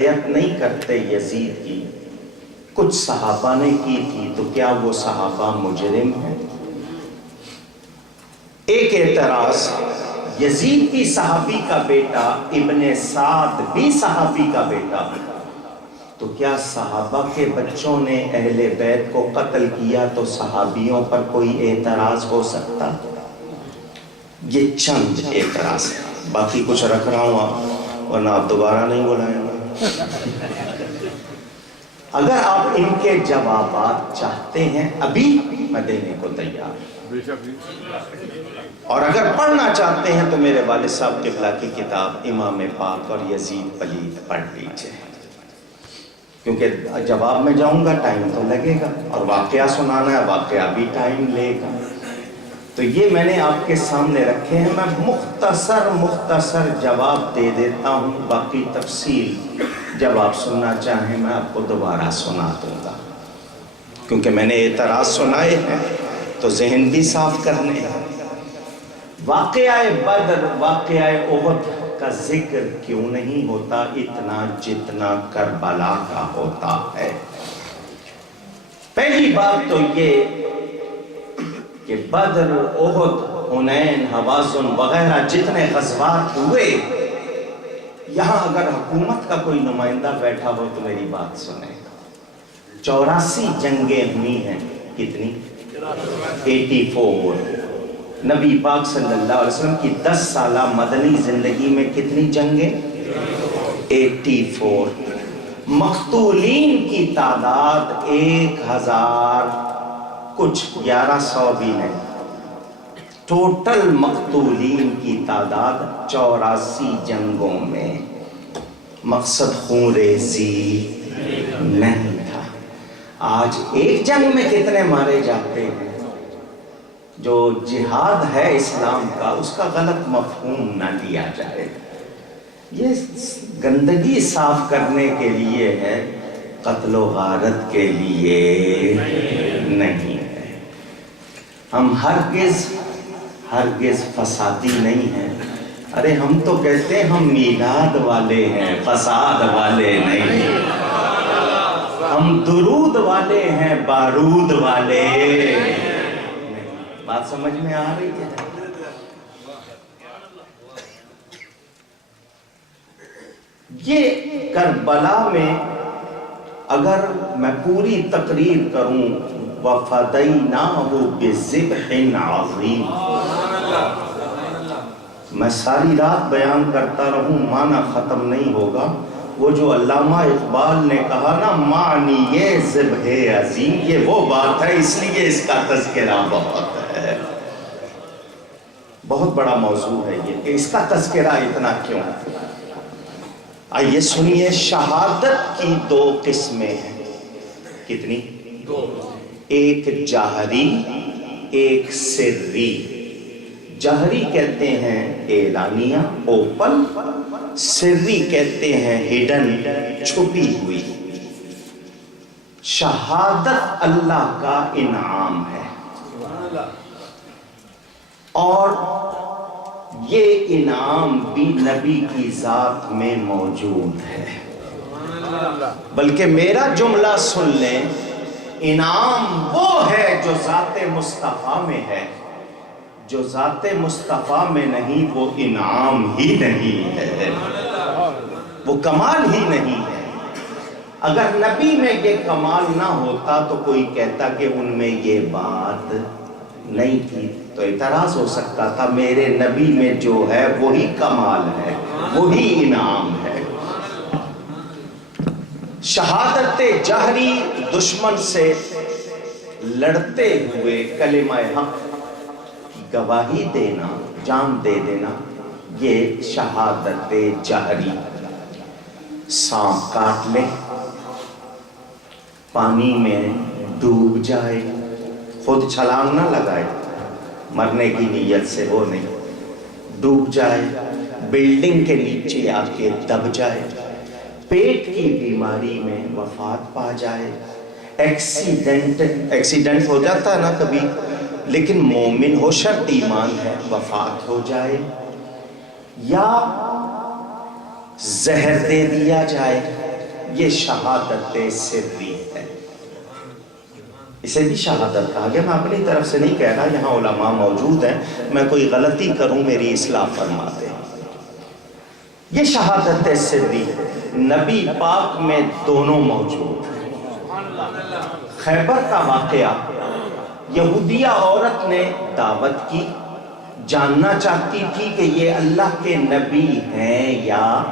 حمایت نہیں کرتے یزید کی، کچھ صحابہ نے کی تھی، تو کیا وہ صحابہ مجرم ہیں؟ ایک اعتراض، یزید بھی صحابی کا بیٹا، ابن سعد بھی صحابی کا بیٹا، تو کیا صحابہ کے بچوں نے اہل بیت کو قتل کیا تو صحابیوں پر کوئی اعتراض ہو سکتا؟ یہ چند اعتراض ہے، باقی کچھ رکھ رہا ہوں ورنہ آپ دوبارہ نہیں بلائیں گے۔ اگر آپ ان کے جوابات چاہتے ہیں ابھی میں دینے کو تیار ہوں، اور اگر پڑھنا چاہتے ہیں تو میرے والد صاحب قبلہ کی کتاب امام پاک اور یزید پلید پڑھ لیجئے، کیونکہ جواب میں جاؤں گا ٹائم تو لگے گا، اور واقعہ سنانا ہے، واقعہ بھی ٹائم لے گا، تو یہ میں نے آپ کے سامنے رکھے ہیں۔ میں مختصر جواب دے دیتا ہوں، باقی تفصیل جب آپ سننا چاہیں میں آپ کو دوبارہ سنا دوں گا، کیونکہ میں نے اعتراض سنائے ہیں تو ذہن بھی صاف کرنے ہیں۔ واقعہ بدر، واقعہ احد کا ذکر کیوں نہیں ہوتا اتنا جتنا کربلا کا ہوتا ہے؟ پہلی بات تو یہ کہ بدر، احد، حنین، حوازن وغیرہ جتنے غزوات ہوئے، یہاں اگر حکومت کا کوئی نمائندہ بیٹھا ہو تو میری بات سنیں، 84 جنگیں ہوئی ہیں، کتنی؟ 84۔ نبی پاک صلی اللہ علیہ وسلم کی 10 سالہ مدنی زندگی میں کتنی جنگیں؟ 84۔ مقتولین کی تعداد 1000 کچھ، 1100 بھی نہیں، ٹوٹل مقتولین کی تعداد 84 جنگوں میں۔ مقصد خون ریزی نہیں تھا۔ آج ایک جنگ میں کتنے مارے جاتے ہیں؟ جو جہاد ہے اسلام کا، اس کا غلط مفہوم نہ لیا جائے، یہ گندگی صاف کرنے کے لیے ہے، قتل و غارت کے لیے نہیں ہے۔ ہم ہرگز فسادی نہیں ہیں، ارے ہم تو کہتے ہیں ہم میلاد والے ہیں، فساد والے نہیں، ہم درود والے ہیں، بارود والے نہیں۔ بات سمجھ میں آ رہی ہے؟ یہ کربلا میں اگر میں پوری تقریر کروں، وَفَدَيْنَاهُ بِذِبْحٍ عَظِيمٍ، میں ساری رات بیان کرتا رہوں معنی ختم نہیں ہوگا۔ وہ جو علامہ اقبال نے کہا نا، معنی یہ ذبح عظیم، یہ وہ بات ہے، اس لیے اس کا تذکرہ بہت ہے، بہت بڑا موضوع ہے یہ کہ اس کا تذکرہ اتنا کیوں۔ آئیے سنیے، شہادت کی 2 قسمیں ہیں، کتنی؟ 2۔ ایک جہری، ایک سری۔ جہری کہتے ہیں اعلانیہ، اوپن، سری کہتے ہیں ہڈن، چھپی ہوئی۔ شہادت اللہ کا انعام ہے، اور یہ انعام بھی نبی کی ذات میں موجود ہے۔ بلکہ میرا جملہ سن لیں، انعام وہ ہے جو ذات مصطفیٰ میں ہے، جو ذات مصطفیٰ میں نہیں وہ انعام ہی نہیں ہے، وہ کمال ہی نہیں ہے۔ اگر نبی میں یہ کمال نہ ہوتا تو کوئی کہتا کہ ان میں یہ بات نہیں تھی، تو اعتراض ہو سکتا تھا، میرے نبی میں جو ہے وہی کمال ہے، وہی انعام ہے۔ شہادت جہری، دشمن سے لڑتے ہوئے کلمہ حق کی گواہی دینا، جان دے دینا، یہ شہادت جہری۔ سانپ کاٹ لے، پانی میں ڈوب جائے، خود چھلانگ نہ لگائے، مرنے کی نیت سے وہ نہیں، ڈوب جائے، بلڈنگ کے نیچے آ کے دب جائے، پیٹ کی بیماری میں وفات پا جائے، ایکسیڈنٹ ہو جاتا ہے نا کبھی، لیکن مومن ہو، شرط ایمان ہے، وفات ہو جائے، یا زہر دے دیا جائے، یہ شہادت سری ہے، اسے بھی شہادت کہا گیا۔ میں اپنی طرف سے نہیں کہہ رہا، یہاں علماء موجود ہیں، میں کوئی غلطی کروں میری اصلاح فرما دیں۔ یہ شہادت سری ہے، نبی پاک میں دونوں موجود ہیں۔ خیبر کا واقعہ، یہودیہ عورت نے دعوت کی، جاننا چاہتی تھی کہ یہ اللہ کے نبی ہیں یا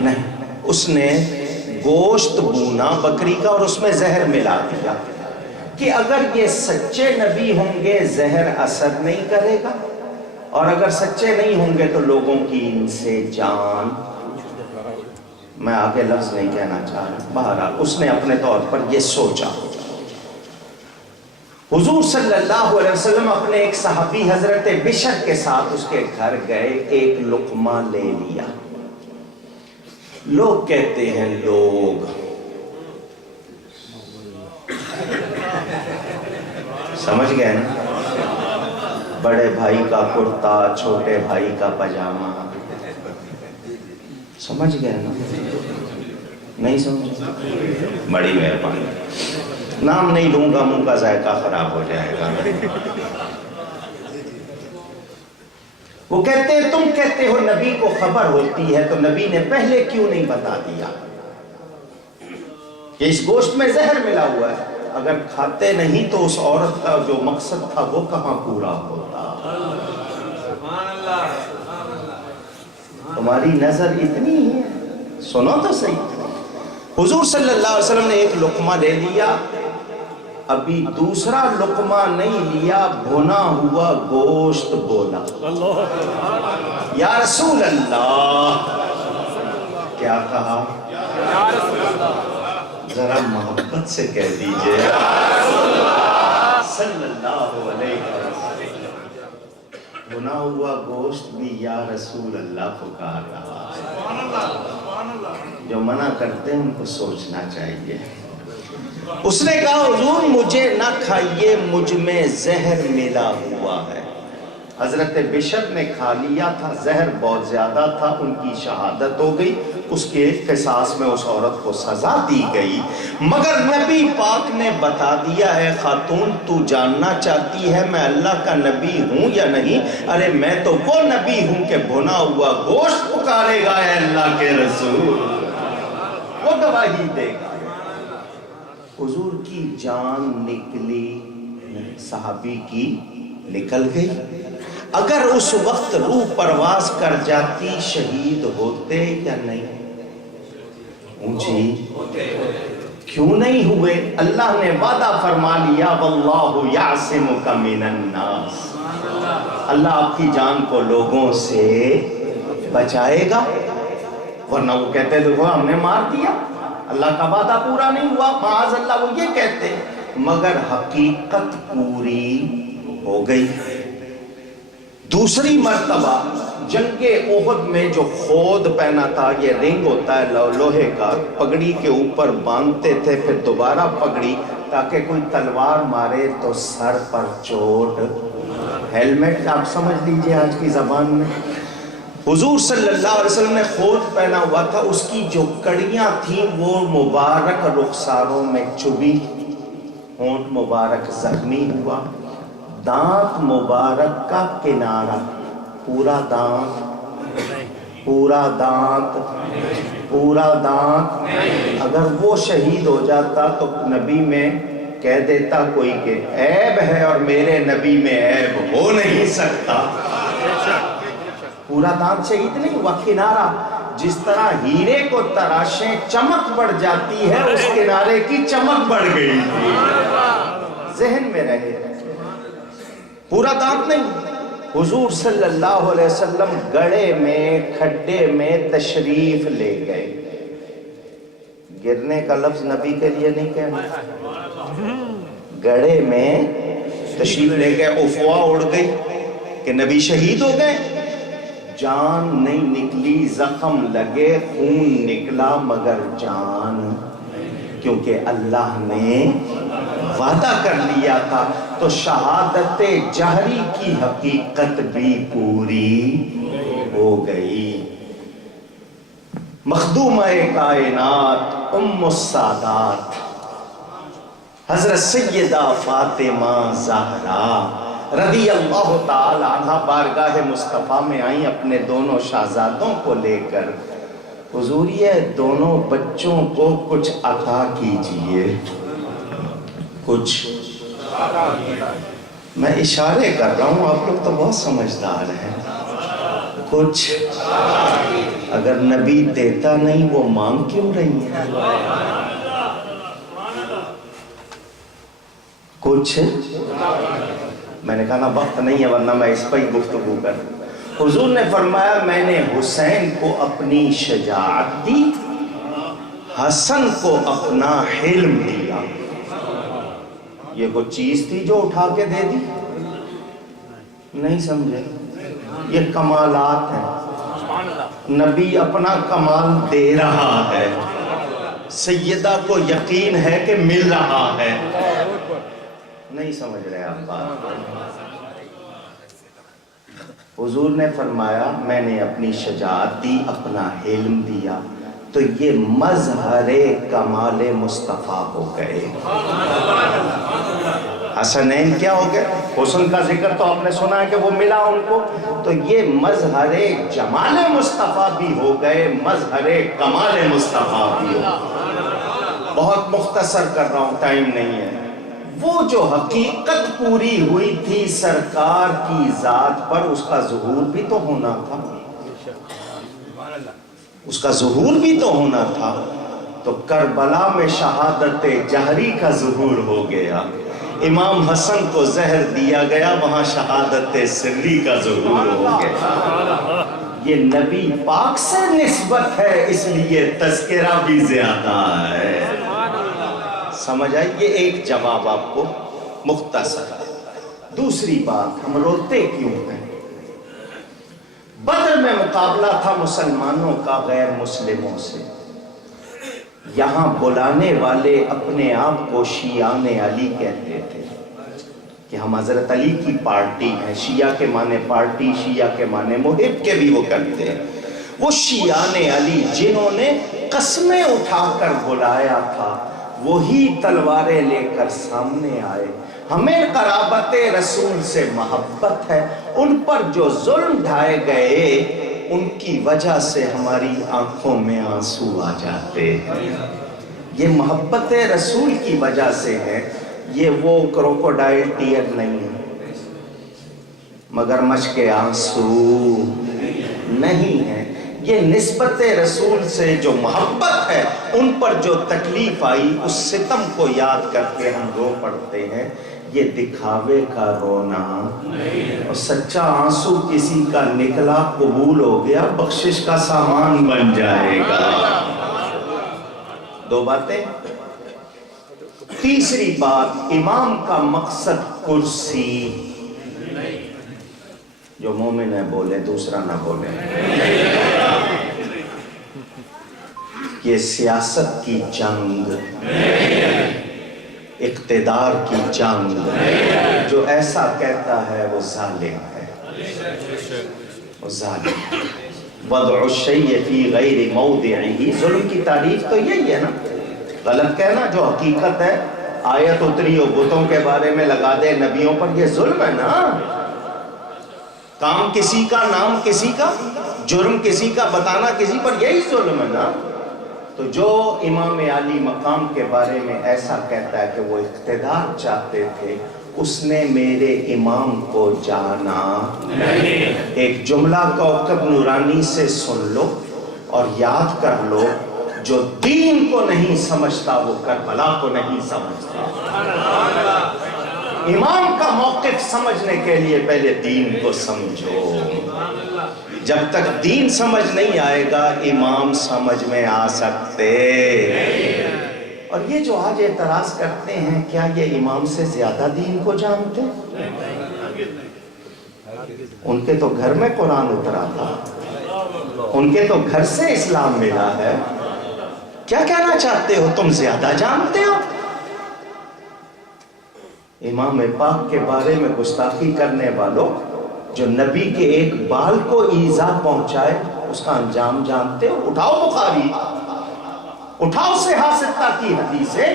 نہیں۔ اس نے گوشت بونا بکری کا اور اس میں زہر ملا دیا کہ اگر یہ سچے نبی ہوں گے زہر اثر نہیں کرے گا، اور اگر سچے نہیں ہوں گے تو لوگوں کی ان سے جان۔ میں آگے لفظ نہیں کہنا چاہ رہا، بہرحال اس نے اپنے طور پر یہ سوچا۔ حضور صلی اللہ علیہ وسلم اپنے ایک صحابی حضرت بشر کے ساتھ اس کے گھر گئے، ایک لقمہ لے لیا۔ لوگ کہتے ہیں لوگ سمجھ گئے نا، بڑے بھائی کا کرتا، چھوٹے بھائی کا پاجامہ، سمجھ گئے نا؟ نہیں سمجھ؟ بڑی مہربانی، نام نہیں لوں گا، منہ کا ذائقہ خراب ہو جائے گا۔ وہ کہتے ہیں تم کہتے ہو نبی کو خبر ہوتی ہے، تو نبی نے پہلے کیوں نہیں بتا دیا کہ اس گوشت میں زہر ملا ہوا ہے؟ اگر کھاتے نہیں تو اس عورت کا جو مقصد تھا وہ کہاں پورا ہوتا؟ تمہاری نظر اتنی ہی ہے، سنو تو صحیح۔ حضور صلی اللہ علیہ وسلم نے ایک لقمہ لے لیا، ابھی دوسرا لقمہ نہیں لیا، بھنا ہوا گوشت بولا، یا رسول اللہ۔ کیا کہا؟ ذرا محبت سے کہہ دیجئے صلی اللہ علیہ وسلم۔ بھنا ہوا گوشت بھی یا رسول اللہ پکار رہا ہے۔ جو منع کرتے ہیں ان کو سوچنا چاہیے۔ اس نے کہا حضور مجھے نہ کھائیے، مجھ میں زہر ملا ہوا ہے۔ حضرت بشر نے کھا لیا تھا، زہر بہت زیادہ تھا، ان کی شہادت ہو گئی، اس کے قصاص میں اس عورت کو سزا دی گئی۔ مگر نبی پاک نے بتا دیا ہے خاتون تو جاننا چاہتی ہے میں اللہ کا نبی ہوں یا نہیں؟ ارے میں تو وہ نبی ہوں کہ بھنا ہوا گوشت پکارے گا اے اللہ کے رسول، وہ گواہی دے گا۔ حضور کی جان نکلی، صحابی کی نکل گئی۔ اگر اس وقت روح پرواز کر جاتی شہید ہوتے یا نہیں؟ اونچی کیوں نہیں ہوئے؟ اللہ نے وعدہ فرما لیا واللہ یعصمک من الناس، اللہ آپ کی جان کو لوگوں سے بچائے گا، ورنہ وہ کہتے دیکھو ہم نے مار دیا، اللہ کا وعدہ پورا نہیں ہوا، معاذ اللہ وہ یہ کہتے، مگر حقیقت پوری ہو گئی۔ دوسری مرتبہ جنگ احد میں جو خود پہنا تھا، یہ رنگ ہوتا ہے لوہے کا، پگڑی کے اوپر باندھتے تھے، پھر دوبارہ پگڑی تاکہ کوئی تلوار مارے تو سر پر چوٹ، ہیلمٹ آپ سمجھ لیجئے آج کی زبان میں۔ حضور صلی اللہ علیہ وسلم نے خود پہنا ہوا تھا، اس کی جو کڑیاں تھیں وہ مبارک رخساروں میں چبھی، ہونٹ مبارک زخمی ہوا، دانت مبارک کا کنارہ، پورا دانت، پورا دانت، پورا دانت، اگر وہ شہید ہو جاتا تو نبی میں کہہ دیتا کوئی کہ عیب ہے اور میرے نبی میں عیب ہو نہیں سکتا۔ پورا دانت شہید نہیں ہوا، کنارہ، جس طرح ہیرے کو تراشیں چمک بڑھ جاتی ہے، اس کنارے کی چمک بڑھ گئی تھی، ذہن میں رہے۔ پورا دانت نہیں۔ حضور صلی اللہ علیہ وسلم گڑھے میں کھڈے میں تشریف لے گئے، گرنے کا لفظ نبی کے لیے نہیں کہنا، گڑھے میں تشریف لے گئے، افواہ اڑ گئی کہ نبی شہید ہو گئے، جان نہیں نکلی، زخم لگے، خون نکلا مگر جان، کیونکہ اللہ نے وعدہ کر لیا تھا، تو شہادت جہری کی حقیقت بھی پوری ہو گئی۔ مخدومہ کائنات ام السادات حضرت سیدہ فاطمہ زہرا رضی اللہ تعالی عنہ بارگاہ مصطفیٰ میں آئیں اپنے دونوں شہزادوں کو لے کر. حضور یہ دونوں بچوں کو کچھ عطا کیجئے. کچھ میں اشارے کر رہا ہوں، آپ لوگ تو بہت سمجھدار ہیں. کچھ اگر نبی دیتا نہیں وہ مانگ کیوں رہی ہے؟ کچھ میں نے کہا نا وقت نہیں ہے ورنہ میں اس پر ہی گفتگو کر. حضور نے فرمایا میں نے حسین کو اپنی شجاعت دی، حسن کو اپنا حلم دیا. یہ کوئی چیز تھی جو اٹھا کے دے دی؟ نہیں سمجھے؟ یہ کمالات ہیں. نبی اپنا کمال دے رہا ہے، سیدہ کو یقین ہے کہ مل رہا ہے. نہیں سمجھ رہے آپ بات. حضور نے فرمایا میں نے اپنی شجاعت دی، اپنا علم دیا، تو یہ مظہر کمال مصطفیٰ ہو گئے. حسنین کیا ہو گئے؟ حسن کا ذکر تو آپ نے سنا ہے کہ وہ ملا ان کو، تو یہ مظہر جمال مصطفیٰ بھی ہو گئے، مظہر کمال مصطفیٰ بھی ہو گئے. بہت مختصر کر رہا ہوں، ٹائم نہیں ہے. وہ جو حقیقت پوری ہوئی تھی سرکار کی ذات پر، اس کا ظہور بھی تو ہونا تھا. اس کا ظہور بھی تو ہونا تھا. تو کربلا میں شہادت جہری کا ظہور ہو گیا. امام حسن کو زہر دیا گیا، وہاں شہادت سری کا ظہور ہو گیا. یہ نبی پاک سے نسبت ہے، اس لیے تذکرہ بھی زیادہ ہے. سمجھ آئی؟ یہ ایک جواب آپ کو مختصر ہے. دوسری بات، ہم روتے کیوں ہیں؟ بدر میں مقابلہ تھا مسلمانوں کا غیر مسلموں سے. یہاں بلانے والے اپنے آپ کو شیعان علی کہتے تھے کہ ہم حضرت علی کی پارٹی ہیں. شیعہ کے معنی پارٹی، شیعہ کے معنی محب کے بھی وہ کرتے ہیں. وہ شیعان علی جنہوں نے قسمیں اٹھا کر بلایا تھا، وہی تلواریں لے کر سامنے آئے. ہمیں قرابت رسول سے محبت ہے. ان پر جو ظلم ڈھائے گئے ان کی وجہ سے ہماری آنکھوں میں آنسو آ جاتے ہیں. یہ محبت رسول کی وجہ سے ہے. یہ وہ کروکوڈائل ٹیئر نہیں ہے، مگرمچھ کے آنسو نہیں ہے. یہ نسبت رسول سے جو محبت ہے، ان پر جو تکلیف آئی اس ستم کو یاد کر کے ہم رو پڑتے ہیں. یہ دکھاوے کا رونا اور سچا آنسو کسی کا نکلا قبول ہو گیا، بخشش کا سامان بن جائے گا. دو باتیں. تیسری بات، امام کا مقصد کرسی. جو مومن ہے بولے، دوسرا نہ بولے. یہ سیاست کی جنگ، اقتدار کی جنگ. جو ایسا کہتا ہے وہ ظالم ہے، وہ ظالم. وضع الشیء فی غیر موضعہ، ظلم کی تعریف تو یہی ہے نا. غلط کہنا جو حقیقت ہے. آیت اتری ہو بتوں کے بارے میں لگا دے نبیوں پر، یہ ظلم ہے نا. کام کسی کا، نام کسی کا، جرم کسی کا، بتانا کسی پر، یہی ظلم ہے نا. تو جو امام علی مقام کے بارے میں ایسا کہتا ہے کہ وہ اقتدار چاہتے تھے، اس نے میرے امام کو جانا نہیں. ایک جملہ کوكب نورانی سے سن لو اور یاد کر لو، جو دین کو نہیں سمجھتا وہ کربلا کو نہیں سمجھتا. امام کا موقف سمجھنے کے لیے پہلے دین کو سمجھو. جب تک دین سمجھ نہیں آئے گا امام سمجھ میں آ سکتے. اور یہ جو آج اعتراض کرتے ہیں، کیا یہ امام سے زیادہ دین کو جانتے؟ ان کے تو گھر میں قرآن اترا تھا، ان کے تو گھر سے اسلام ملا ہے. کیا کہنا چاہتے ہو؟ تم زیادہ جانتے ہو. امام پاک کے بارے میں گستاخی کرنے والوں، جو نبی کے ایک بال کو ایذا پہنچائے اس کا انجام جانتے ہو؟ اٹھاؤ بخاری، اٹھاؤ صحیح ستہ کی حدیث ہے،